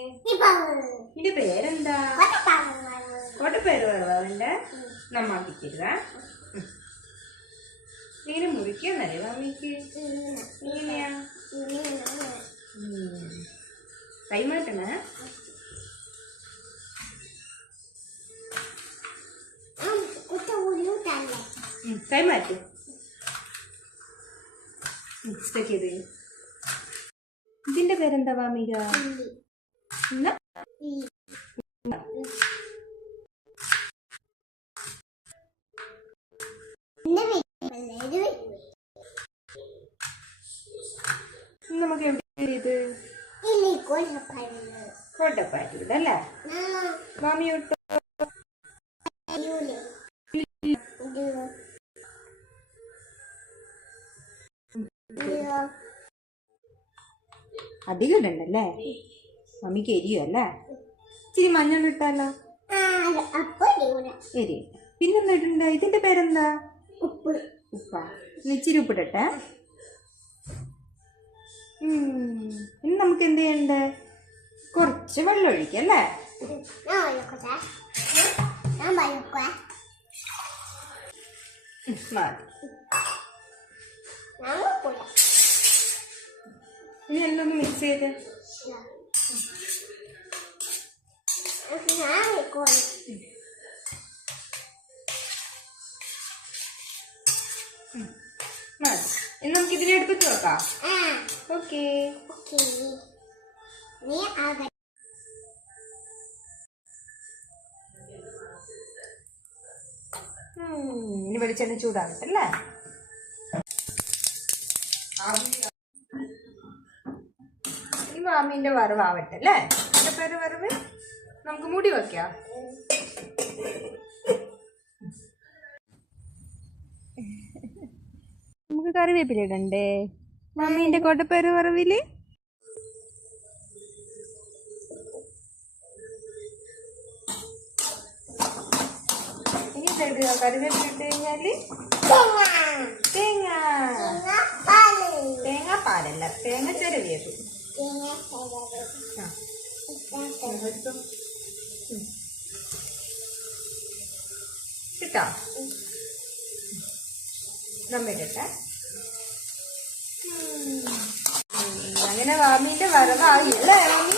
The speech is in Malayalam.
നിന്റെ പേരെന്താ? കോട്ടപ്പേര് വറവാവിന്റെ നന്നാക്കി തരുക. നീന് മുറിക്കുന്നല്ലേ മമ്മിക്ക്? എങ്ങനെയാ കൈമാറ്റണ? കൈമാറ്റു ഇതിന്റെ പേരെന്താ വാമിക? നമുക്ക് എവിടെ ഇത് കോട്ടപ്പാറ്റൂടെ അല്ലേ മാമി? വിട്ടോ അധികം ഇടണ്ടല്ലേ മമ്മിക്ക് എരിയല്ലേ? ഇച്ചിരി മഞ്ഞൾ ഇട്ടാലോ? എരി. പിന്നെന്താ ഇടണ്ട? ഇതിന്റെ പേരെന്താ? ഉപ്പാ. ഇച്ചിരി ഉപ്പിടട്ടെ. ഇനി നമുക്ക് എന്ത് ചെയ്യണ്ടേ? കുറച്ച് വെള്ളം ഒഴിക്കല്ലേ? ഇനി എല്ലാം ഒന്ന് മിക്സ് ചെയ്ത് ഇനി നമുക്ക് ഇതിനെ എടുപ്പിച്ച് വെക്കാം. ഓക്കേ. ഇനി വെളിച്ചെണ്ണ ചൂടാകട്ടല്ലേ? ഈ മാമീന്റെ വറവാവട്ടെ അല്ലേ? പേര് വറവ് നമുക്ക് മൂടി വെക്കാം. നമുക്ക് കറിവേപ്പില ഇടണ്ടേ മമ്മീന്റെ കോട്ടപ്പേര് വറവില്? ഇനി കറിവേപ്പില ഇട്ട് കഴിഞ്ഞാല് തേങ്ങാപ്പാലല്ല, തേങ്ങ ചെരവിയത്. കിട്ടോ? നമ്മിടട്ടെ. അങ്ങനെ വാമീന്റെ വരവായി അല്ലേ മമ്മി?